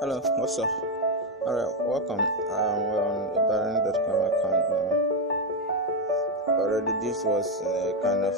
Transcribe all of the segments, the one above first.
Hello, what's up? Alright, welcome. We're on the Baron.com account now. Already, this was a kind of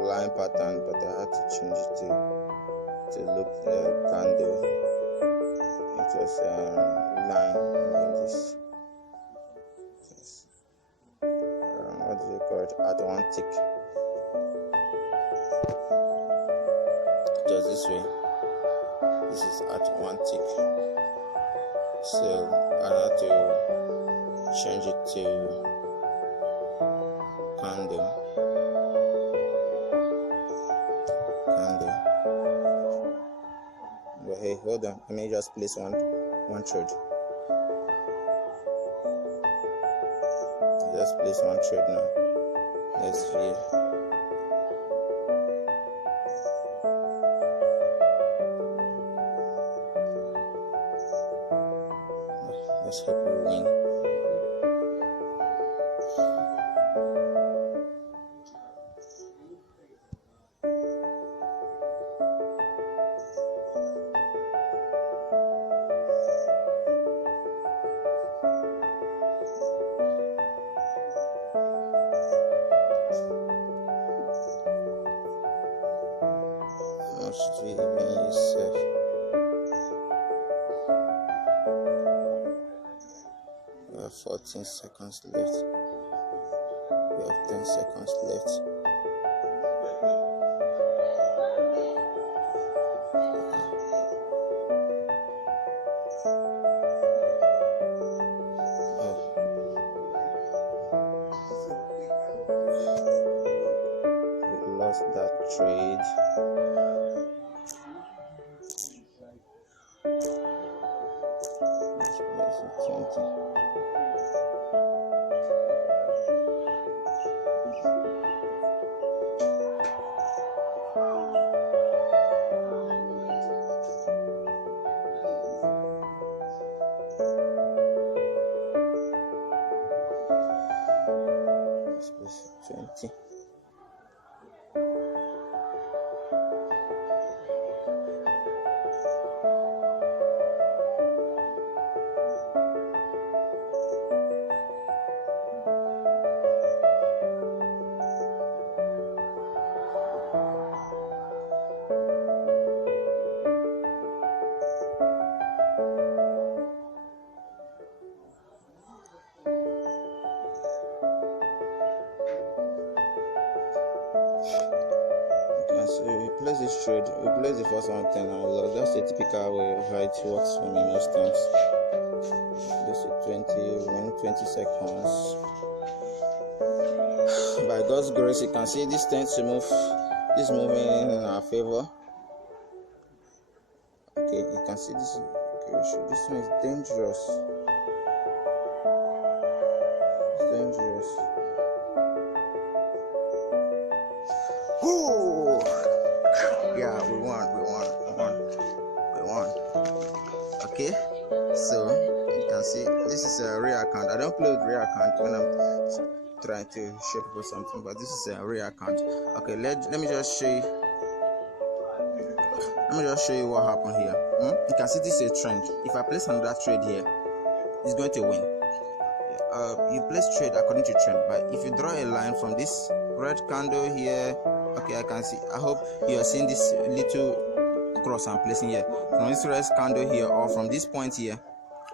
line pattern, but I had to change it to look candle. It was line like this. What do you call it? At one tick. Just this way. This is at one tick, so I have to change it to candle. But hey, hold on, let me just place one trade. Just place one trade now. Let's see. Let's hope we win. How much do we even use? 14 seconds left. We have 10 seconds left. We lost that trade. Let's place it 20. Let's place it 20. So we place this trade, we place the first one 10 and loss. That's a typical way of how it works for me most times. This is 20 seconds. By God's grace, you can see this tends to move, this moving in our favor. Okay, you can see this. Okay, this one is dangerous. It's dangerous. Woo! Yeah, we won. Okay, so you can see this is a real account. I don't play with real account when I'm trying to show people something, but this is a real account. Okay, let me just show you. Let me just show you what happened here. You can see this is a trend. If I place another trade here, it's going to win. You place trade according to trend, but if you draw a line from this red candle here, okay, I can see. I hope you are seeing this little cross I'm placing here. From this red candle here, or from this point here,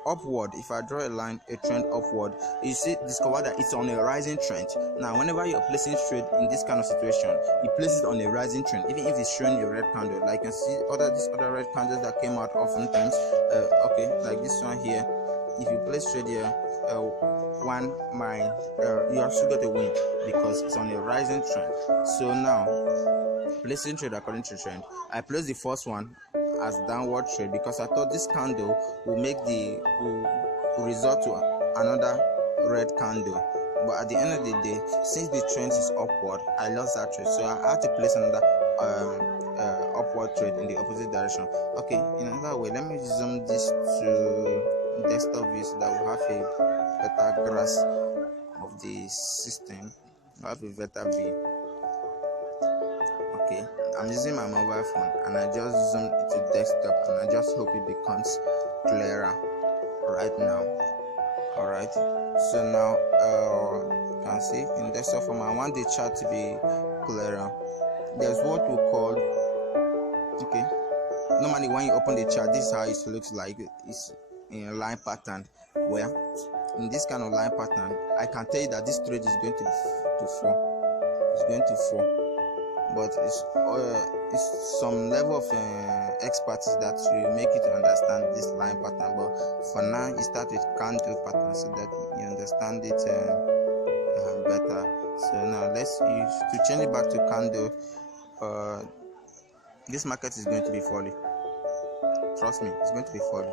upward. If I draw a line, a trend upward, you discover that it's on a rising trend. Now, whenever you're placing trade in this kind of situation, you place it on a rising trend, even if it's showing a red candle. Like you can see these other red candles that came out oftentimes. Okay, like this one here. If you place trade here, you are still going to win because it's on a rising trend. So now, placing trade according to trend, I placed the first one as downward trade because I thought this candle will result to another red candle. But at the end of the day, since the trend is upward, I lost that trade, so I had to place another upward trade in the opposite direction. Okay, in another way, let me zoom this to desktop view so that we have a better grasp of the system. We have a better view. Okay, I'm using my mobile phone and I just zoom into desktop and I just hope it becomes clearer right now. Alright, so now you can see in desktop form I want the chart to be clearer. There's what we call, okay, normally when you open the chart, this is how it looks like. It's in a line pattern, where in this kind of line pattern I can tell you that this trade is going to fall. It's going to fall, but it's some level of expertise that will make you to understand this line pattern. But for now, you start with candle pattern so that you understand it better. So now let's use to change it back to candle. This market is going to be falling. Trust me, it's going to be falling.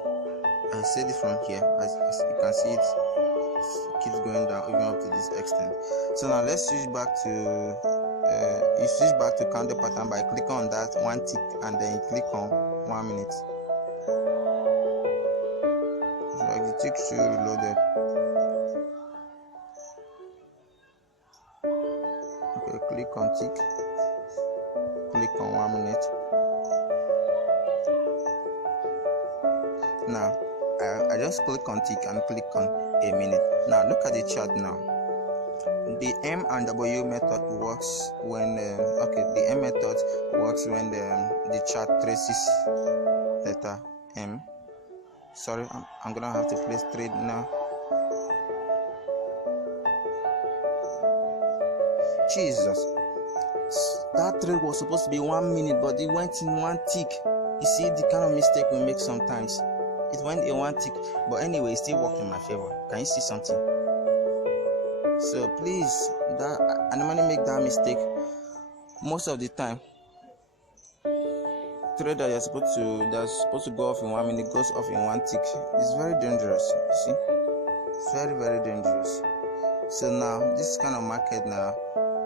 I said it from here, as you can see, it keeps going down even up to this extent. So now let's switch back to you switch back to candle pattern by clicking on that one tick and then you click on 1 minute. So the tick should reloaded. Okay, click on tick, click on 1 minute. Now I just click on tick and click on a minute. Now look at the chart now. The M and W method works when the M method works when the chart traces theta M. Sorry, I'm gonna have to place trade now. Jesus, that trade was supposed to be 1 minute, but it went in one tick. You see the kind of mistake we make sometimes. It went in one tick, but anyway, it still worked in my favor. Can you see something? So please, I normally make that mistake most of the time. Trade that's supposed to go off in 1 minute goes off in one tick. It's very dangerous. You see, it's very, very dangerous. So now this kind of market now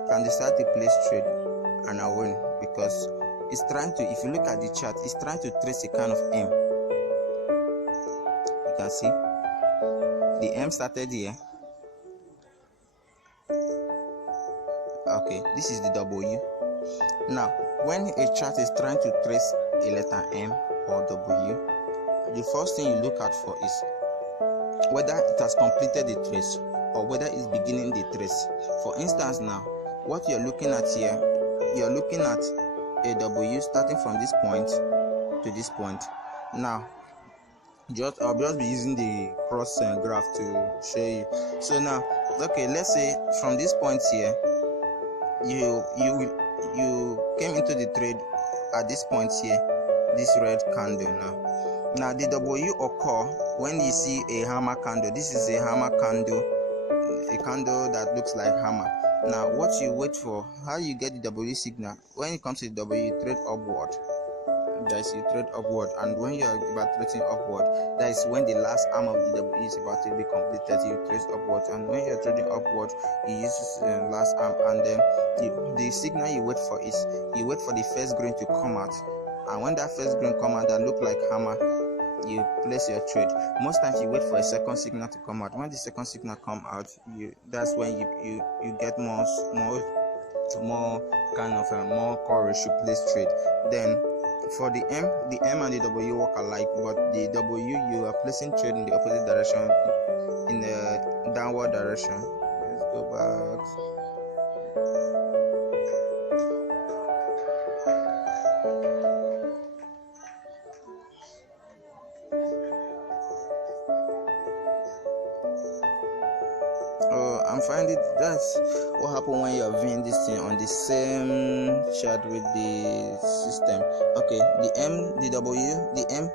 can decide to place trade and I win, because it's trying to, if you look at the chart, it's trying to trace a kind of M. You can see the M started here. Okay, this is the W. Now when a chart is trying to trace a letter M or W, the first thing you look out for is whether it has completed the trace or whether it's beginning the trace. For instance, now what you're looking at here, you're looking at a W starting from this point to this point. Now I'll just be using the cross graph to show you. So now, okay, let's say from this point here, you came into the trade at this point here, this red candle. Now the W occur when you see a hammer candle. This is a hammer candle, a candle that looks like hammer. Now what you wait for, how you get the W signal? When it comes to the W, you trade upward. Guys, you trade upward, and when you are about trading upward, that is when the last arm of the W is about to be completed. You trade upward, and when you are trading upward, you use last arm, and then the signal you wait for is you wait for the first green to come out, and when that first green come out that look like hammer, you place your trade. Most times you wait for a second signal to come out. When the second signal come out, that's when you get more kind of more courage to place trade. Then for the M and the W work alike, but the W, you are placing trade in the opposite direction, in the downward direction. Let's go back. I'm finding that's what happened when you're viewing this thing on the same chart with the system. Okay, the M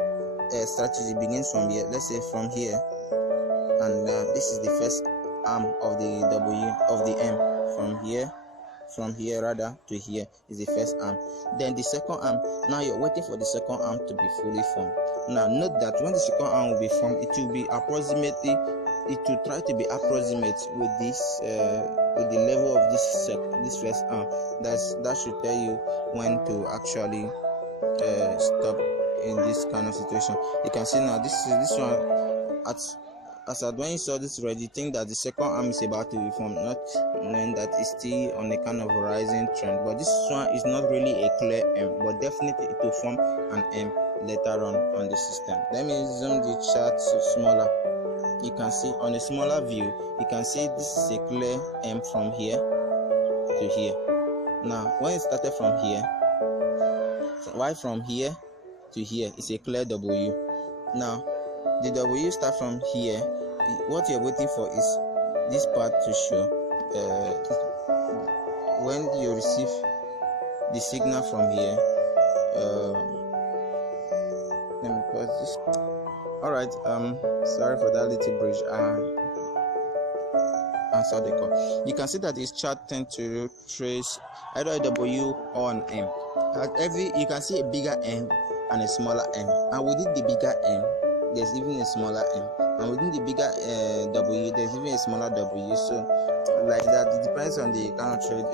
strategy begins from here. Let's say from here, and this is the first arm of the W of the M. From here rather to here is the first arm. Then the second arm. Now you're waiting for the second arm to be fully formed. Now note that when the second arm will be formed, it will be approximately. It will try to be approximate with this with the level of this first arm. That should tell you when to actually stop in this kind of situation. You can see now this one as at when you saw this red, you think that the second arm is about to be formed, not knowing that it's still on a kind of rising trend. But this one is not really a clear M, but definitely it will form an M later on the system. Let me zoom the chart smaller. You can see on a smaller view, you can see this is a clear M from here to here. Now when it started from here, why from here to here is a clear W. Now the W start from here. What you're waiting for is this part to show. When you receive the signal from here, let me pause this. All right. Sorry for that little bridge. Answer the call. You can see that this chart tends to trace either a W or an M. You can see a bigger M and a smaller M, and within the bigger M, there's even a smaller M, and within the bigger W, there's even a smaller W. So like that, it depends on the kind of trade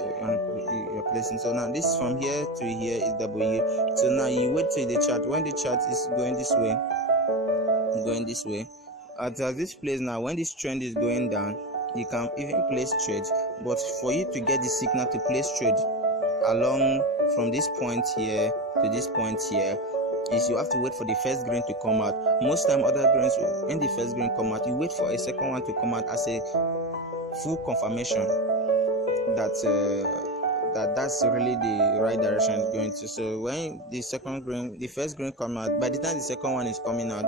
you're placing. So now this from here to here is W. So now you wait till the chart. When the chart is going this way, at this place now, when this trend is going down, you can even place trades. But for you to get the signal to place trade along from this point here to this point here, is you have to wait for the first green to come out. Most time other greens, when the first green come out, you wait for a second one to come out as a full confirmation that that's really the right direction it's going to. So when the first green come out, by the time the second one is coming out,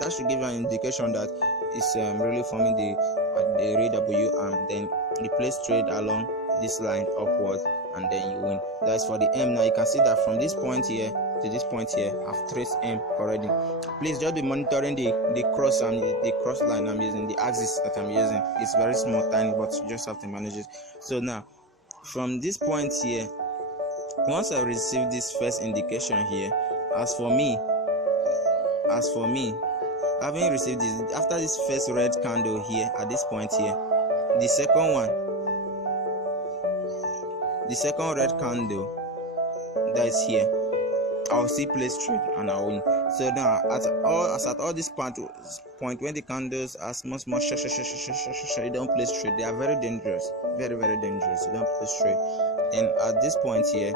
that should give you an indication that it's really forming the real W, and then you place trade along this line upward, and then you win. That's for the M. Now you can see that from this point here to this point here, I've traced M already. Please just be monitoring the cross line I'm using, the axis that I'm using. It's very small, tiny, but you just have to manage it. So now from this point here, once I receive this first indication here, as for me, having received this, after this first red candle here at this point here, the second red candle that is here, I'll see place trade and I'll win. So now at all this point when the candles are small, you don't place trade. They are very dangerous, very dangerous. You don't place trade. And at this point here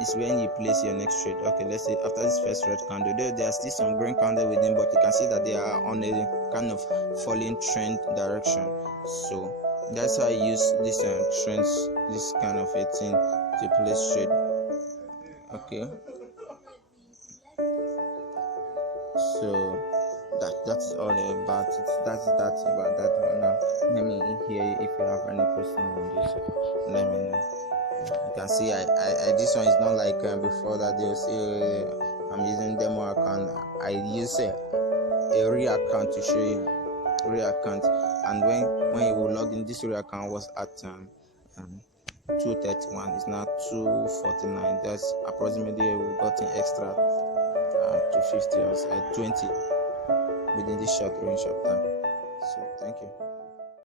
is when you place your next trade. Okay, let's say after this first red candle, there are still some green candle within, but you can see that they are on a kind of falling trend direction. So that's how I use this trends, this kind of a thing to place trade. Okay, so that's all about it. That's about that one. Now let me hear if you have any question on this. Let me know. You can see I this one is not like before that they'll say I'm using demo account. I use a real account to show you real account, and when you will log in, this real account was at 231. It's now 249. That's approximately we got an extra 250 or 20 within this short range of time. So thank you.